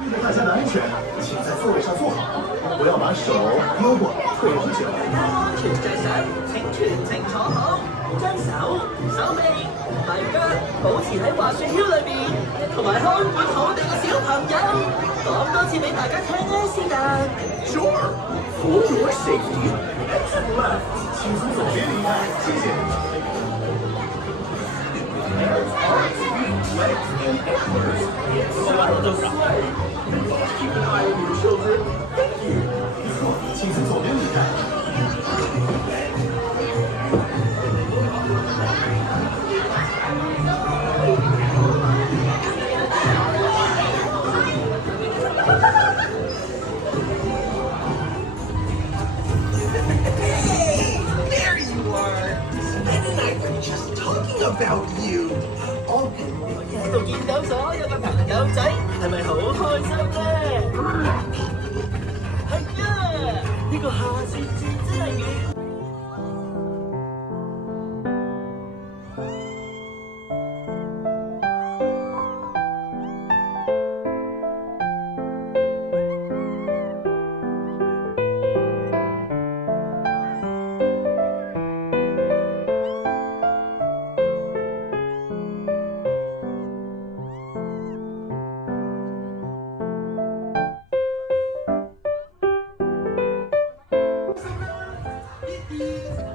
为了大家的安全，请在座位上坐好，不要把手、胳膊、腿往前。安全着想，請全程坐好，將手、手臂、鞋腳保持喺滑雪橇裏邊，同埋看管好你嘅小朋友。講多次俾大家聽啊，先得。Sure, for your safety, exit left，请从左边离开，谢谢。There's arms, feet, legs, and antlers. It's time to sleigh. Please keep an eye on your children. Thank you. 没错，请从左边离开。Hey, there you are. Ben and I were just talking about you. Oaken. 喺度見到所有嘅朋友仔，係咪好開心咧？係啊，呢個下雪節真係幾〜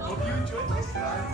Hope you enjoyed my style.